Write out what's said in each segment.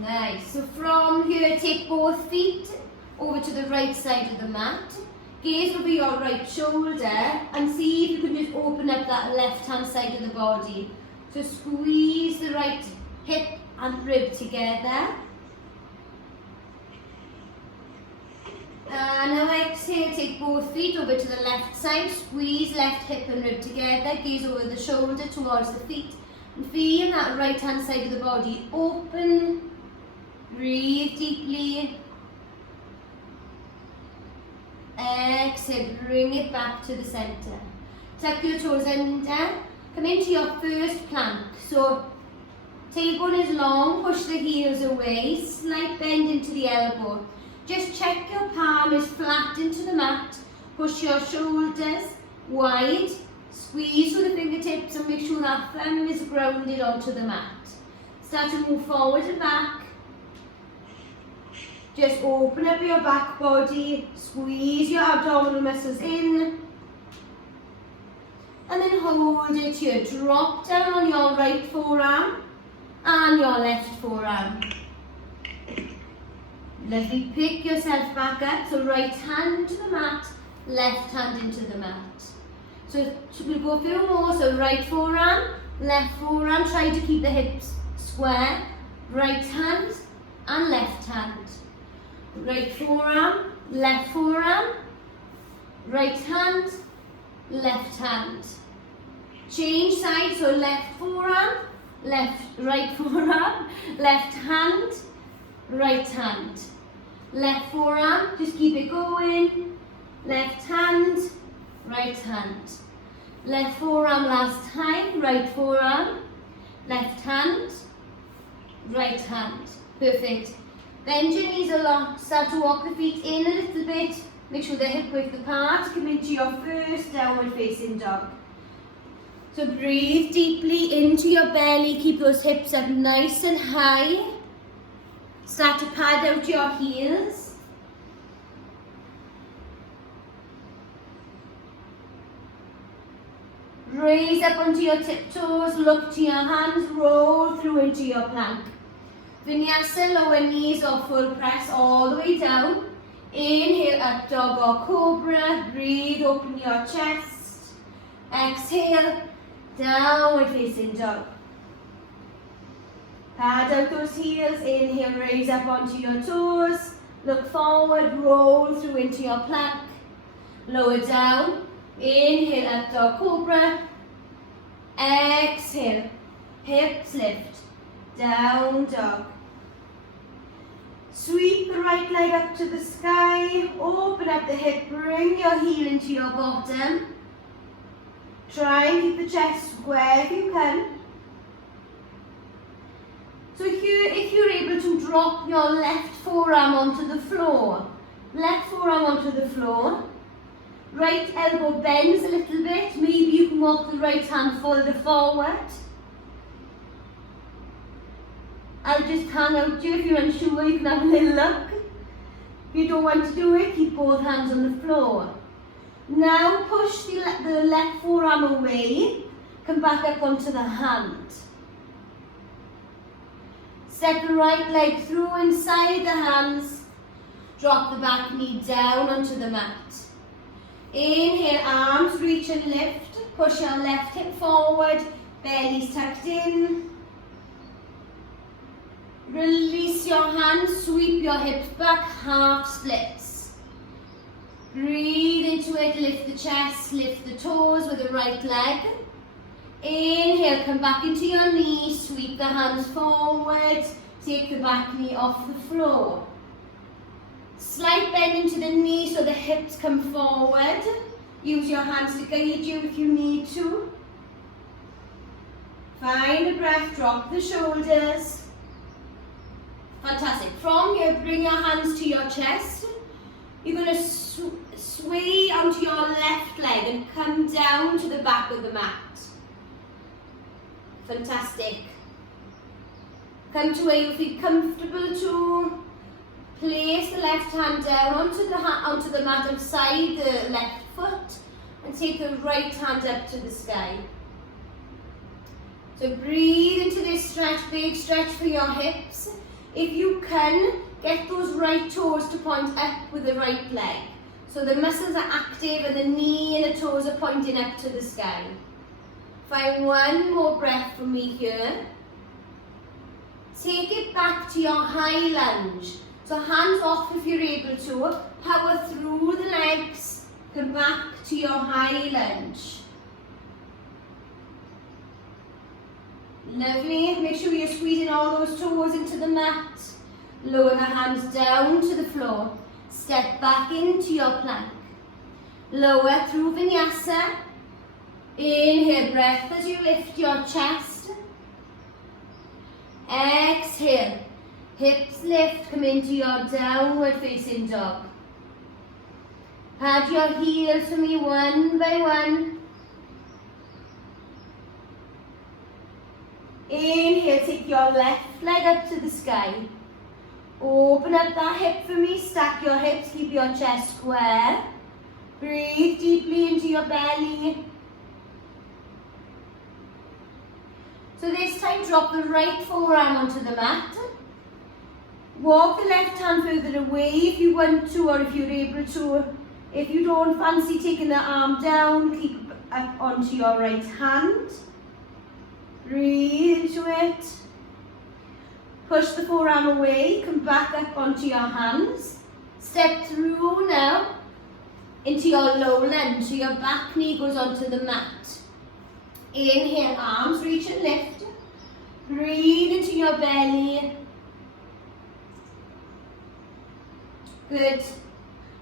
Nice. So from here, take both feet over to the right side of the mat. Gaze over your right shoulder and see if you can just open up that left hand side of the body. So squeeze the right hip and rib together. And now exhale, take both feet over to the left side, squeeze left hip and rib together, gaze over the shoulder towards the feet, and feel that right hand side of the body open. Breathe deeply. Exhale, bring it back to the center. Tuck your toes under, come into your first plank. So tailbone is long, push the heels away, slight bend into the elbow. Just check your palm is flat into the mat, push your shoulders wide, squeeze through the fingertips and make sure that thumb is grounded onto the mat. Start to move forward and back. Just open up your back body, squeeze your abdominal muscles in, and then hold it here. Drop down on your right forearm and your left forearm. Lovely, pick yourself back up, so right hand into the mat, left hand into the mat. So we'll go a few more, so right forearm, left forearm, try to keep the hips square, right hand and left hand. Right forearm, left forearm, right hand, left hand. Change sides, so left forearm, right forearm, left hand, right hand. Left forearm, just keep it going. Left hand, right hand. Left forearm last time, right forearm, left hand, right hand. Perfect. Bend your knees a lot, start to walk the feet in a little bit. Make sure the hip width apart, come into your first downward facing dog. So breathe deeply into your belly, keep those hips up nice and high. Start to pad out your heels. Raise up onto your tiptoes, look to your hands, roll through into your plank. Vinyasa, lower knees or full press all the way down. Inhale, up dog or cobra. Breathe, open your chest. Exhale, downward facing dog. Pad out those heels. Inhale, raise up onto your toes. Look forward, roll through into your plank. Lower down. Inhale, up dog cobra. Exhale, hips lift. Down dog. Sweep the right leg up to the sky, open up the hip, bring your heel into your bottom. Try and keep the chest square if you can. So here, if you're able to drop your left forearm onto the floor, left forearm onto the floor, right elbow bends a little bit, maybe you can walk the right hand further forward. I'll just hang out you if you're unsure, you can have a little look. If you don't want to do it, keep both hands on the floor. Now push the left forearm away, come back up onto the hand. Step the right leg through inside the hands, drop the back knee down onto the mat. Inhale, arms reach and lift, push your left hip forward, belly's tucked in. Release your hands, sweep your hips back, half splits. Breathe into it, lift the chest, lift the toes with the right leg. Inhale, come back into your knees, sweep the hands forward, take the back knee off the floor. Slight bend into the knee so the hips come forward. Use your hands to guide you if you need to. Find a breath, drop the shoulders. Fantastic. From here, bring your hands to your chest. You're going to sway onto your left leg and come down to the back of the mat. Fantastic. Come to where you feel comfortable to. Place the left hand down onto the mat outside the left foot and take the right hand up to the sky. So breathe into this stretch, big stretch for your hips. If you can, get those right toes to point up with the right leg. So the muscles are active and the knee and the toes are pointing up to the sky. Find one more breath for me here. Take it back to your high lunge. So hands off if you're able to. Power through the legs. Come back to your high lunge. Lovely. Make sure you're squeezing all those toes into the mat. Lower the hands down to the floor. Step back into your plank. Lower through vinyasa. Inhale, breath as you lift your chest. Exhale. Hips lift, come into your downward facing dog. Pad your heels for me one by one. Inhale, take your left leg up to the sky. Open up that hip for me, stack your hips, keep your chest square. Breathe deeply into your belly. So this time, drop the right forearm onto the mat. Walk the left hand further away if you want to, or if you're able to. If you don't fancy taking the arm down, keep up onto your right hand. Breathe into it. Push the forearm away, come back up onto your hands. Step through now into your low lunge, so your back knee goes onto the mat. Inhale, arms reach and lift. Breathe into your belly. Good.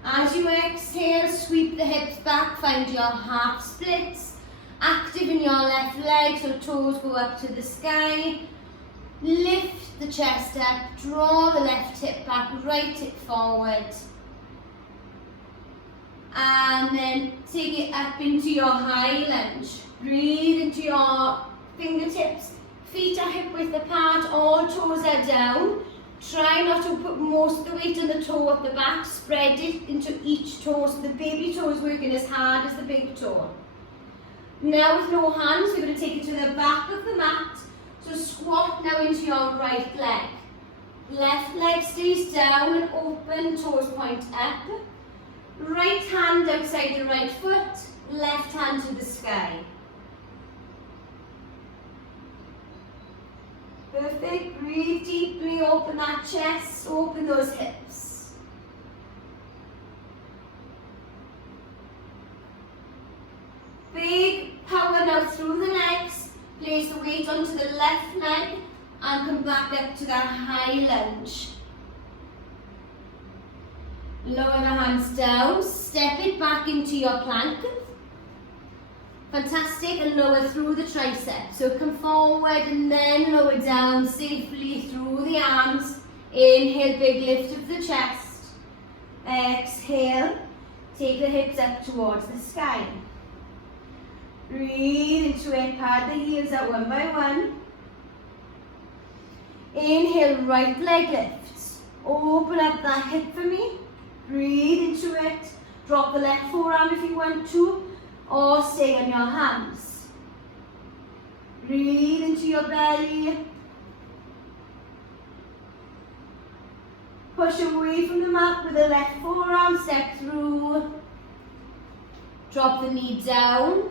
As you exhale, sweep the hips back, find your half splits. Active in your left leg, so toes go up to the sky. Lift the chest up, draw the left hip back, right hip forward. And then take it up into your high lunge. Breathe into your fingertips. Feet are hip width apart, all toes are down. Try not to put most of the weight on the toe at the back. Spread it into each toe, so the baby toe is working as hard as the big toe. Now with no hands, we're going to take it to the back of the mat. So squat now into your right leg. Left leg stays down and open, toes point up. Right hand outside the right foot, left hand to the sky. Perfect. Breathe deeply, open that chest, open those hips. Big power now through the legs. Place the weight onto the left leg and come back up to that high lunge. Lower the hands down, step it back into your plank. Fantastic, and lower through the triceps. So come forward and then lower down safely through the arms. Inhale, big lift of the chest. Exhale, take the hips up towards the sky. Breathe into it, pad the heels out one by one. Inhale, right leg lifts. Open up that hip for me. Breathe into it. Drop the left forearm if you want to, or stay on your hands. Breathe into your belly. Push away from the mat with the left forearm, step through. Drop the knee down.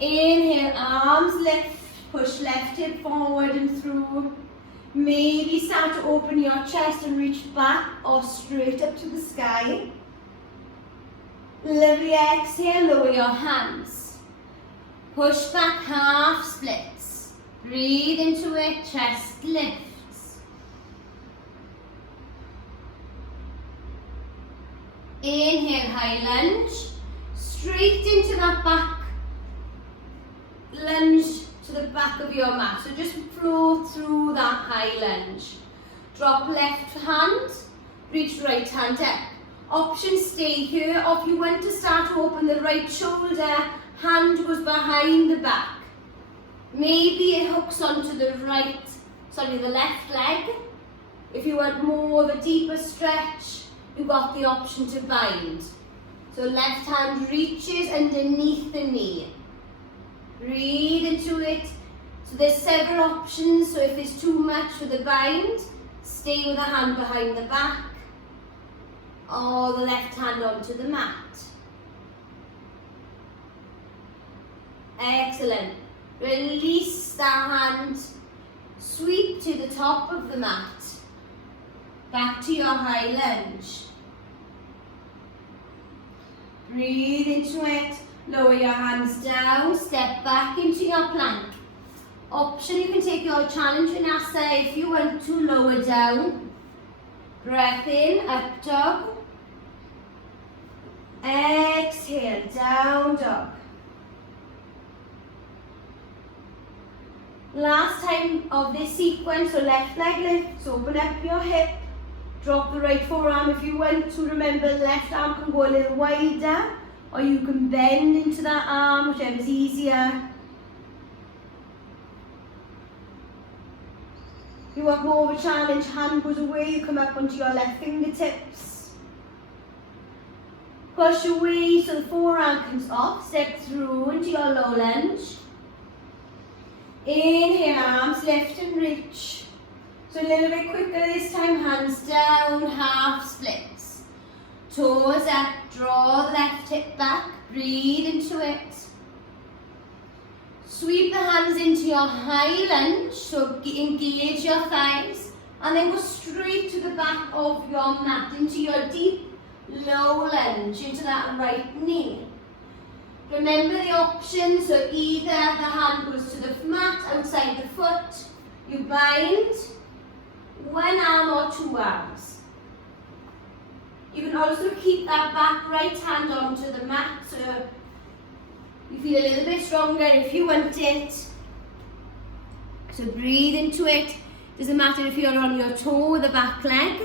Inhale, arms lift, push left hip forward and through. Maybe start to open your chest and reach back or straight up to the sky. Lovely, exhale, lower your hands. Push back, half splits. Breathe into it, chest lifts. Inhale, high lunge. Straight into that back lunge to the back of your mat. So just flow through that high lunge. Drop left hand, reach right hand up. Option stay here, or if you want to start to open the right shoulder, hand goes behind the back. Maybe it hooks onto the the left leg. If you want more of a deeper stretch, you've got the option to bind. So left hand reaches underneath the knee. Breathe into it. So there's several options, so if there's too much for the bind, Stay with the hand behind the back, or the left hand onto the mat. Excellent. Release that hand, sweep to the top of the mat, back to your high lunge. Breathe into it, lower your hands down, step back into your plank. Option, you can take your challenge vinyasa if you want to, lower down. Breath in, up dog. Exhale, down dog. Last time of this sequence, so left leg lifts, open up your hip, drop the right forearm. If you want to, remember left arm can go a little wider, or you can bend into that arm, whichever is easier. You want more of a challenge, hand goes away, you come up onto your left fingertips. Push away so the forearm comes off, step through into your low lunge. Inhale, arms lift and reach. So a little bit quicker this time, hands down, half splits. Toes up, draw the left hip back, breathe into it. Sweep the hands into your high lunge, so engage your thighs, and then go straight to the back of your mat, into your deep low lunge, into that right knee. Remember the options, so either the hand goes to the mat outside the foot, you bind one arm or two arms. You can also keep that back right hand onto the mat, so you feel a little bit stronger if you want it. So breathe into it. Doesn't matter if you're on your toe or the back leg.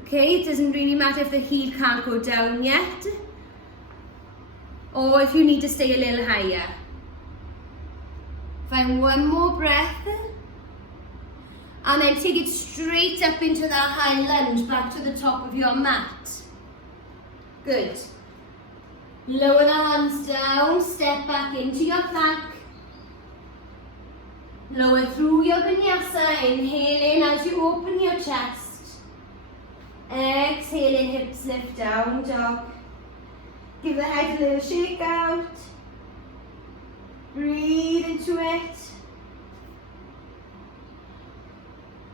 Okay, it doesn't really matter if the heel can't go down yet, or if you need to stay a little higher. Find one more breath, and then take it straight up into that high lunge, back to the top of your mat. Good. Lower the hands down, step back into your plank. Lower through your vinyasa, inhaling as you open your chest. Exhaling, hips lift, down dog. Give the head a little shake out. Breathe into it.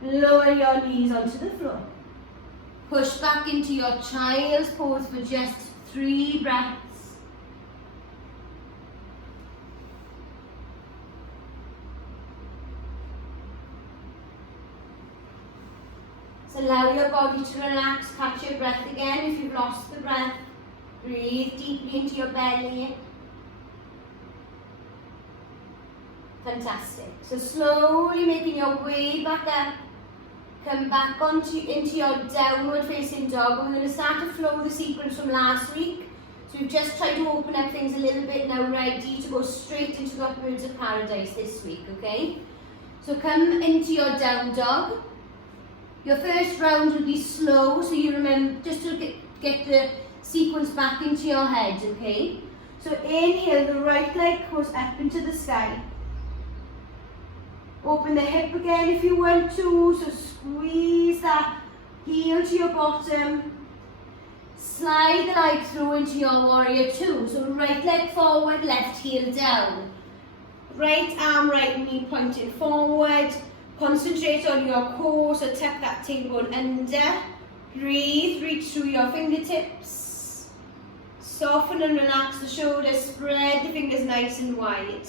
Lower your knees onto the floor. Push back into your child's pose for just 3 breaths. So allow your body to relax, catch your breath again if you've lost the breath. Breathe deeply into your belly. Fantastic. So slowly making your way back up. Come back into your downward facing dog. We're going to start to flow the sequence from last week. So we've just tried to open up things a little bit, now ready to go straight into the birds of paradise this week, okay? So come into your down dog. Your first round will be slow, so you remember just to get the sequence back into your head, okay? So inhale, the right leg goes up into the sky. Open the hip again if you want to, so squeeze that heel to your bottom. Slide the leg through into your warrior 2. So right leg forward, left heel down. Right arm, right knee pointing forward. Concentrate on your core, so tuck that tailbone under. Breathe, reach through your fingertips. Soften and relax the shoulders, spread the fingers nice and wide.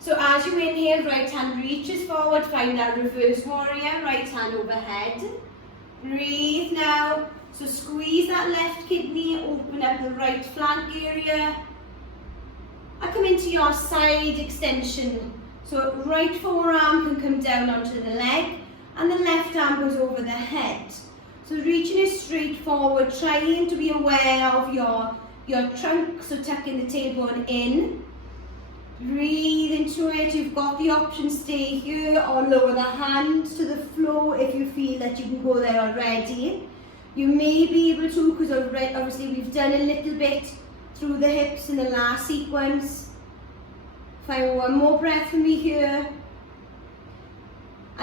So as you inhale, right hand reaches forward, find that reverse warrior, right hand overhead. Breathe now. So squeeze that left kidney, open up the right flank area. I come into your side extension. So right forearm can come down onto the leg, and the left arm goes over the head. So reaching it straight forward, trying to be aware of your trunk, so tucking the tailbone in. Breathe into it. You've got the option, stay here or lower the hands to the floor if you feel that you can go there already. You may be able to, because obviously we've done a little bit through the hips in the last sequence. Find one more breath for me here.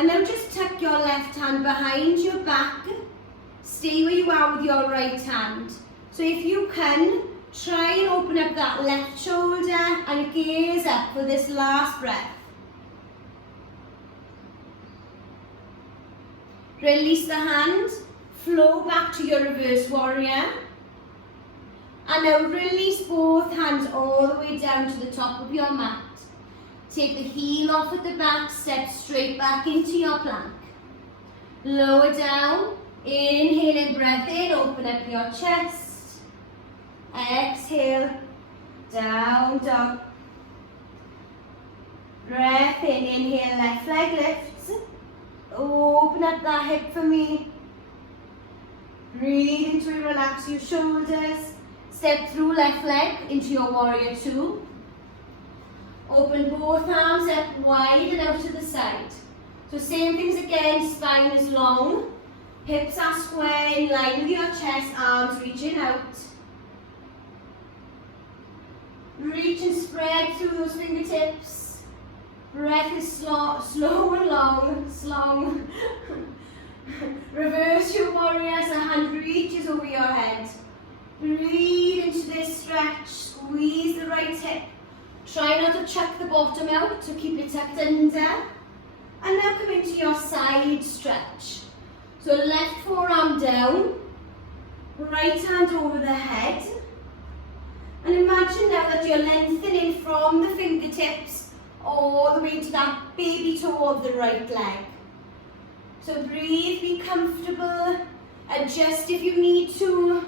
And now just tuck your left hand behind your back. Stay where you are with your right hand. So if you can, try and open up that left shoulder and gaze up for this last breath. Release the hand, flow back to your reverse warrior. And now release both hands all the way down to the top of your mat. Take the heel off at the back, step straight back into your plank. Lower down, inhaling breath in, open up your chest. Exhale, down dog. Breath in, inhale, left leg lifts. Open up that hip for me. Breathe into it, relax your shoulders. Step through left leg into your warrior two. Open both arms up wide and out to the side. So same things again, spine is long. Hips are square in line with your chest, arms reaching out. Reach and spread through those fingertips. Breath is slow and long. Reverse your warrior, so hand reaches over your head. Breathe into this stretch, squeeze the right hip. Try not to chuck the bottom out, so keep it tucked under. And now come into your side stretch. So left forearm down, right hand over the head. And imagine now that you're lengthening from the fingertips all the way to that baby toe of the right leg. So breathe, be comfortable, adjust if you need to.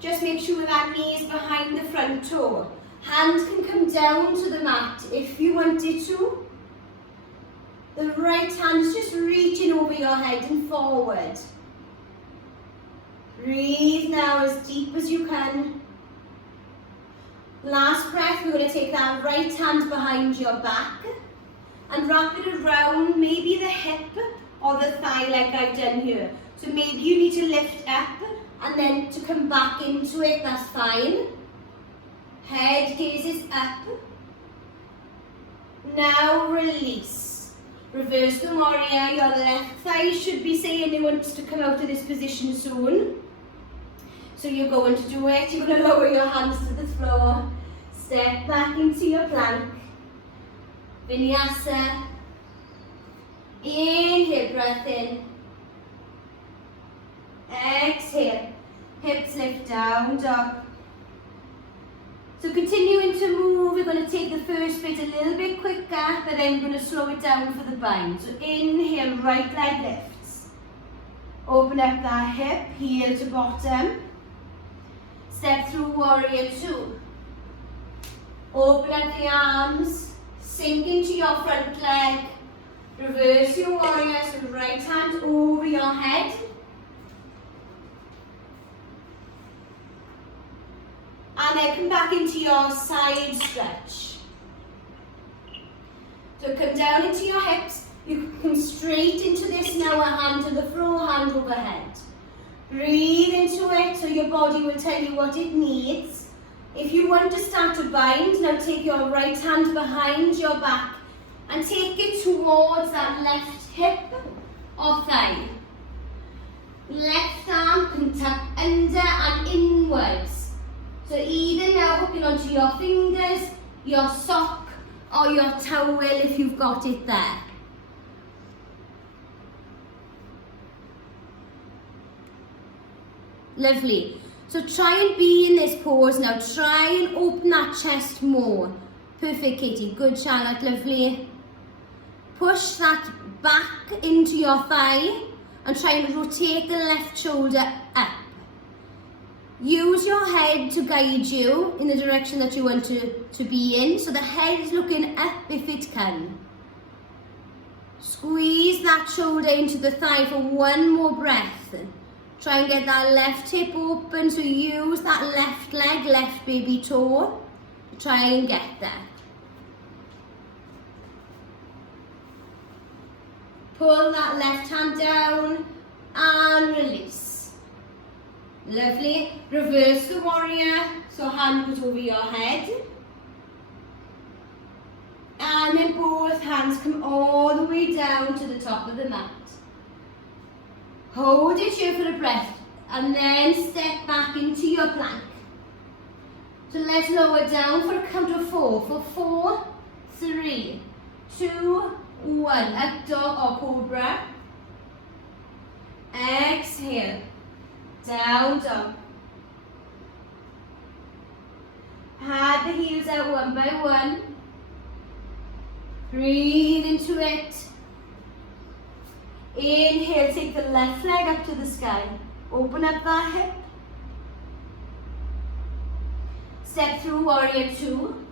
Just make sure that knee is behind the front toe. Hands can come down to the mat if you wanted to. The right hand is just reaching over your head and forward. Breathe now as deep as you can. Last breath, we're going to take that right hand behind your back and wrap it around maybe the hip or the thigh like I've done here. So maybe you need to lift up and then to come back into it, that's fine. Head gazes up. Now release. Reverse the warrior. Your left thigh should be saying it wants to come out of this position soon. So you're going to do it. You're going to lower your hands to the floor. Step back into your plank. Vinyasa. Inhale, breath in. Exhale. Hips lift down, dog. So continuing to move, we're going to take the first bit a little bit quicker, but then we're going to slow it down for the bind. So inhale, right leg lifts. Open up that hip, heel to bottom. Step through warrior two. Open up the arms, sink into your front leg. Reverse your warrior, so right hand over your head. And then come back into your side stretch. So come down into your hips. You can come straight into this now, a hand to the floor, hand overhead. Breathe into it so your body will tell you what it needs. If you want to start to bind, now take your right hand behind your back and take it towards that left hip or thigh. Left arm can tuck under and inwards. So either now hooking onto your fingers, your sock or your towel if you've got it there. Lovely. So try and be in this pose now. Try and open that chest more. Perfect, Katie. Good, Charlotte. Lovely. Push that back into your thigh and try and rotate the left shoulder up. Use your head to guide you in the direction that you want to be in. So the head is looking up if it can. Squeeze that shoulder into the thigh for one more breath. Try and get that left hip open. So use that left leg, left baby toe to try and get there. Pull that left hand down and release. Lovely. Reverse the warrior. So hand goes over your head. And And then both hands come all the way down to the top of the mat. Hold it here for a breath and then step back into your plank. So let's lower down for a count of 4. For 4, 3, 2, 1. Up dog or cobra. Exhale. Down dog. Pad the heels out one by one. Breathe into it. Inhale, take the left leg up to the sky. Open up that hip. Step through warrior 2.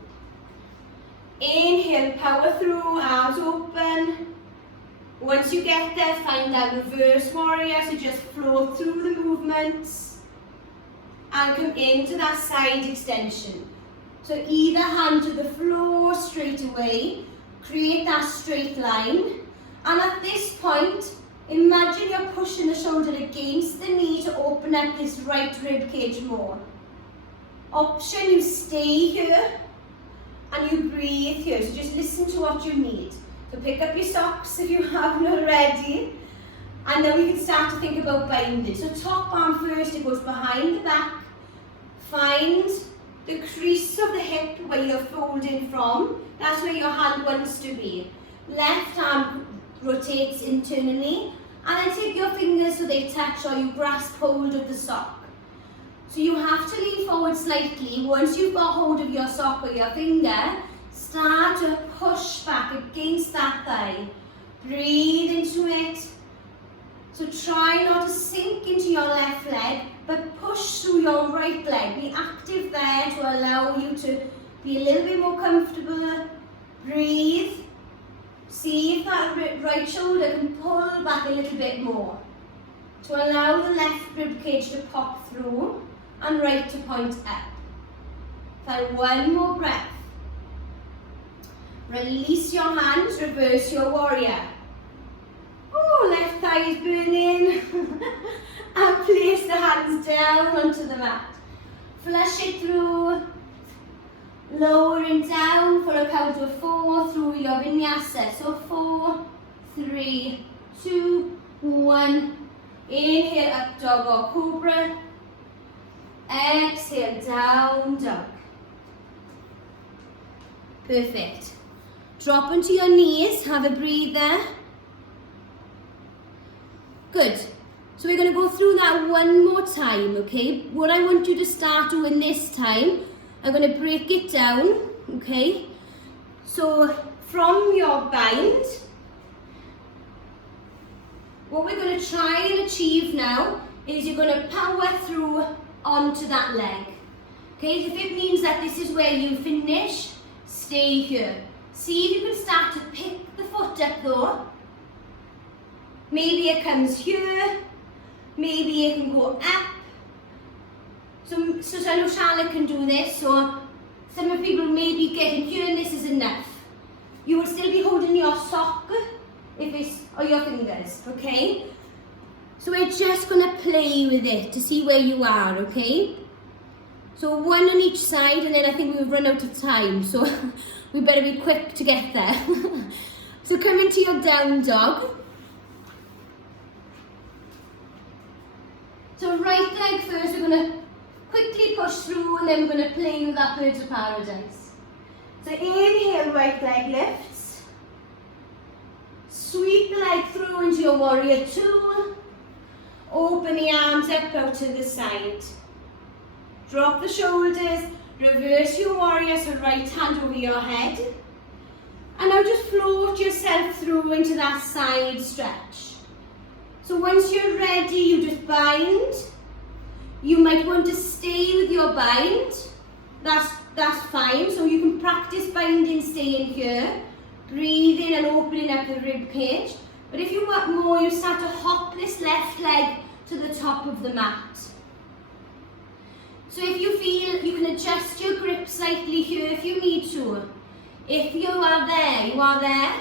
Inhale, power through, arms open. Once you get there, find that reverse warrior, so just flow through the movements and come into that side extension. So either hand to the floor straight away, create that straight line, and at this point, imagine you're pushing the shoulder against the knee to open up this right rib cage more. Option, you stay here and you breathe here, so just listen to what you need. So pick up your socks if you haven't already, and then we can start to think about binding. So top arm first, it goes behind the back. Find the crease of the hip where you're folding from. That's where your hand wants to be. Left arm rotates internally, and then take your fingers so they touch or you grasp hold of the sock. So you have to lean forward slightly. Once you've got hold of your sock or your finger, start to push back against that thigh. Breathe into it. So try not to sink into your left leg, but push through your right leg. Be active there to allow you to be a little bit more comfortable. Breathe. See if that right shoulder can pull back a little bit more to allow the left rib cage to pop through and right to point up. Find one more breath. Release your hands, reverse your warrior. Oh, left thigh is burning. And place the hands down onto the mat. Flush it through. Lowering down for a count of 4 through your vinyasa. So 4, 3, 2, 1. Inhale, up dog or cobra. Exhale, down dog. Perfect. Drop onto your knees, have a breather. Good. So we're going to go through that one more time, okay? What I want you to start doing this time, I'm going to break it down, okay? So from your bind, what we're going to try and achieve now is you're going to power through onto that leg. Okay, if it means that this is where you finish, stay here. See if you can start to pick the foot up though. Maybe it comes here, maybe it can go up. So I know Charlotte can do this, so some of people may be getting here and this is enough. You will still be holding your sock or your fingers, okay? So we're just going to play with it to see where you are, okay? So one on each side, and then I think we've run out of time, so we better be quick to get there. So come into your down dog. So right leg first, we're going to quickly push through, and then we're going to play with that birds of paradise. So inhale, right leg lifts. Sweep the leg through into your warrior 2. Open the arms up out to the side. Drop the shoulders, reverse your warrior, so right hand over your head. And now just float yourself through into that side stretch. So once you're ready, you just bind. You might want to stay with your bind. That's fine. So you can practice binding, staying here. Breathing and opening up the rib cage. But if you want more, you start to hop this left leg to the top of the mat. So if you feel, you can adjust your grip slightly here if you need to. If you are there, you are there.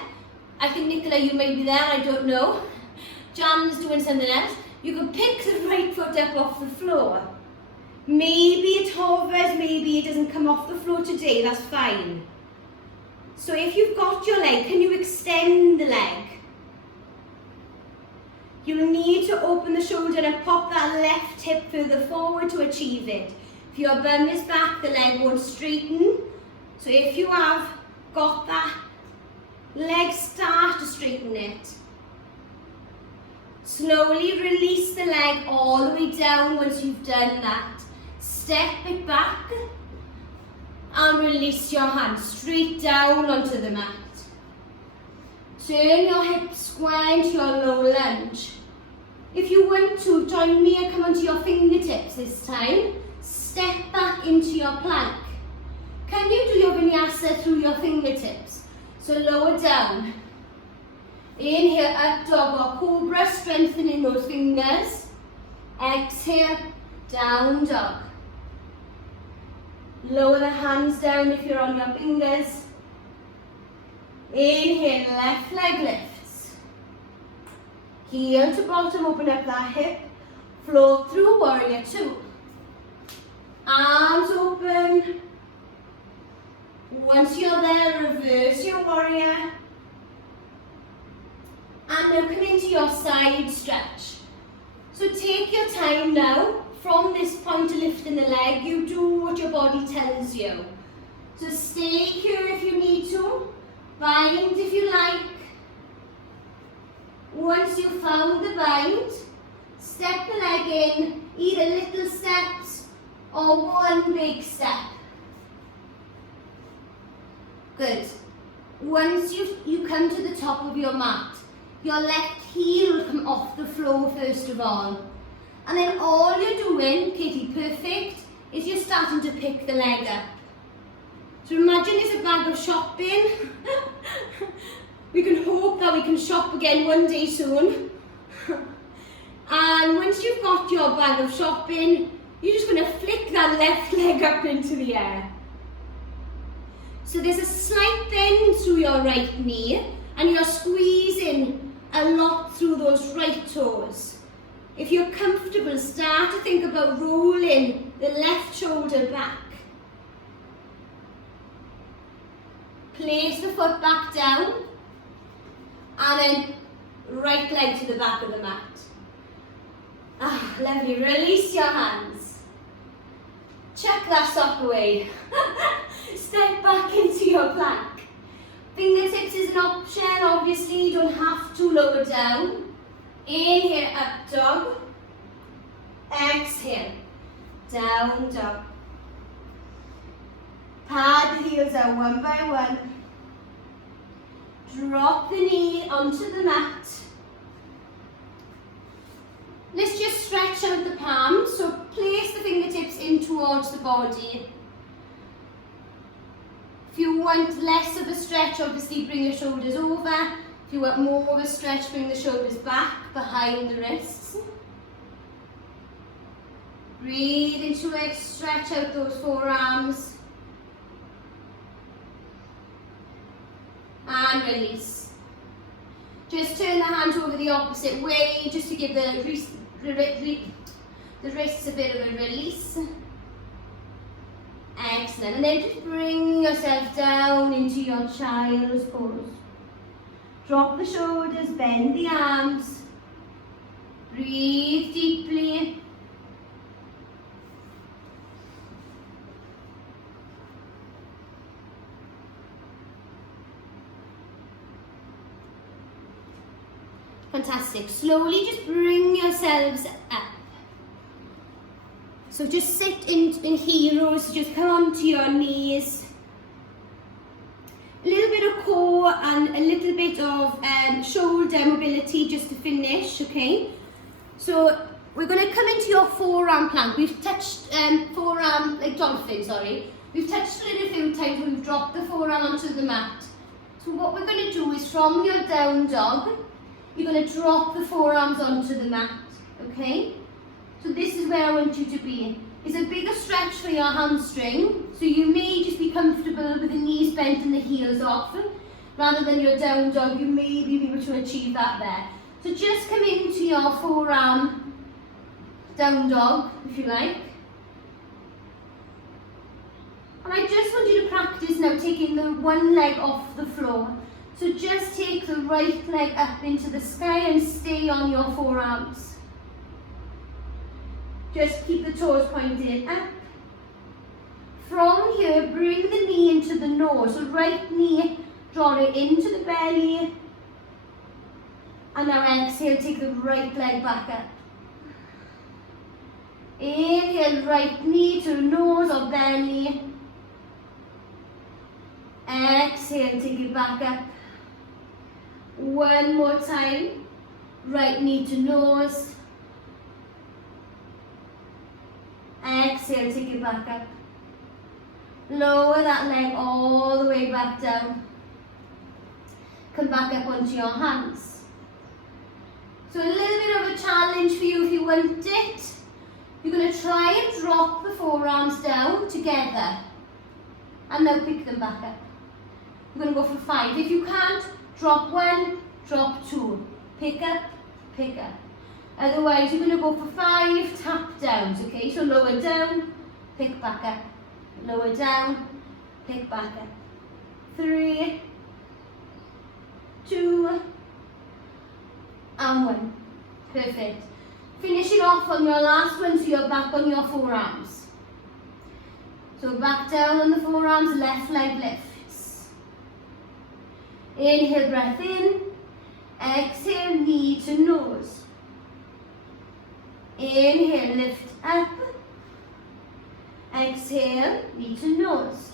I think Nicola, you may be there, I don't know. Jan's doing something else. You can pick the right foot up off the floor. Maybe it hovers, maybe it doesn't come off the floor today, that's fine. So if you've got your leg, can you extend the leg? You'll need to open the shoulder and pop that left hip further forward to achieve it. If your bum is back, the leg won't straighten. So if you have got that leg, start to straighten it. Slowly release the leg all the way down once you've done that. Step it back and release your hand straight down onto the mat. Turn your hips square into your low lunge. If you want to, join me and come onto your fingertips this time. Step back into your plank. Can you do your vinyasa through your fingertips? So lower down. Inhale, up dog or cobra, strengthening those fingers. Exhale, down dog. Lower the hands down if you're on your fingers. Inhale, left leg lifts. Heel to bottom, open up that hip. Float through, warrior two. Arms open. Once you're there, reverse your warrior. And now come into your side stretch. So take your time now. From this point of lifting the leg, you do what your body tells you. So stay here if you need to. Bind if you like. Once you've found the bind, step the leg in, either little steps or one big step. Good. Once you come to the top of your mat, your left heel will come off the floor first of all. And then all you're doing, Katie, perfect, is you're starting to pick the leg up. So imagine it's a bag of shopping. We can hope that we can shop again one day soon. And once you've got your bag of shopping, you're just going to flick that left leg up into the air. So there's a slight bend through your right knee, and you're squeezing a lot through those right toes. If you're comfortable, start to think about rolling the left shoulder back. Place the foot back down, and then right leg to the back of the mat. Ah, lovely. Release your hands. Chuck that sock away. Step back into your plank. Fingertips is an option, obviously, you don't have to lower down. Inhale, up dog. Exhale, down dog. Pad the heels out one by one. Drop the knee onto the mat. Let's just stretch out the palms, so place the fingertips in towards the body. If you want less of a stretch, obviously bring your shoulders over. If you want more of a stretch, bring the shoulders back behind the wrists. Breathe into it, stretch out those forearms. And release. Just turn the hands over the opposite way, just to give the wrists a bit of a release. Excellent. And then just bring yourself down into your child's pose. Drop the shoulders, bend the arms. Breathe deeply. Fantastic. Slowly just bring yourselves up. So just sit in heroes, just come onto your knees. A little bit of core and a little bit of shoulder mobility just to finish, okay? So we're going to come into your forearm plank. We've touched forearm, like dolphin, sorry. We've touched it a few times, we've dropped the forearm onto the mat. So what we're going to do is from your down dog, you're going to drop the forearms onto the mat, okay? So this is where I want you to be. It's a bigger stretch for your hamstring, so you may just be comfortable with the knees bent and the heels off. Rather than your down dog, you may be able to achieve that there. So just come into your forearm down dog, if you like. And I just want you to practice now taking the one leg off the floor. So just take the right leg up into the sky and stay on your forearms. Just keep the toes pointed up. From here, bring the knee into the nose. So right knee, draw it into the belly. And now exhale, take the right leg back up. Inhale, right knee to nose or belly. Exhale, take it back up. One more time. Right knee to nose. Exhale, take it back up. Lower that leg all the way back down. Come back up onto your hands. So a little bit of a challenge for you if you want it. You're going to try and drop the forearms down together. And now pick them back up. We're going to go for 5. If you can't, drop 1, drop 2. Pick up, pick up. Otherwise, you're going to go for 5 tap downs, okay? So lower down, pick back up. Lower down, pick back up. 3, 2, and 1. Perfect. Finish it off on your last one, so you're back on your forearms. So back down on the forearms, left leg lifts. Inhale, breath in. Exhale, knee to nose. Inhale, lift up. Exhale, knee to nose.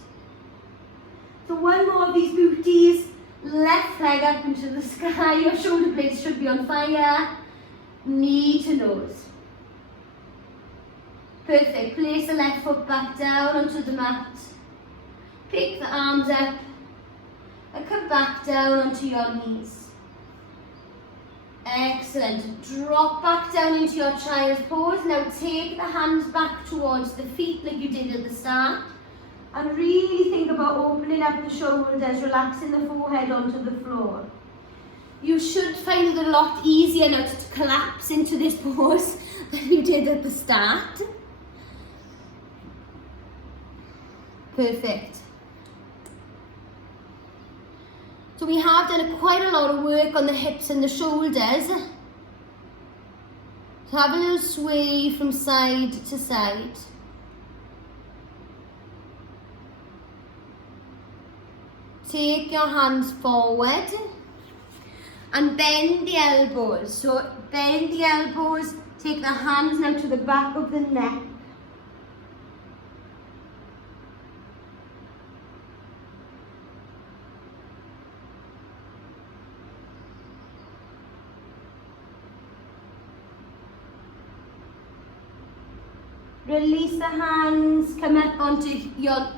So one more of these booties. Left leg up into the sky. Your shoulder blades should be on fire. Knee to nose. Perfect. Place the left foot back down onto the mat. Pick the arms up and come back down onto your knees. Excellent. Drop back down into your child's pose. Now take the hands back towards the feet like you did at the start. And really think about opening up the shoulders, relaxing the forehead onto the floor. You should find it a lot easier now to collapse into this pose than you did at the start. Perfect. So we have done quite a lot of work on the hips and the shoulders. So have a little sway from side to side. Take your hands forward and bend the elbows. So bend the elbows, take the hands now to the back of the neck. Release the hands, come up onto your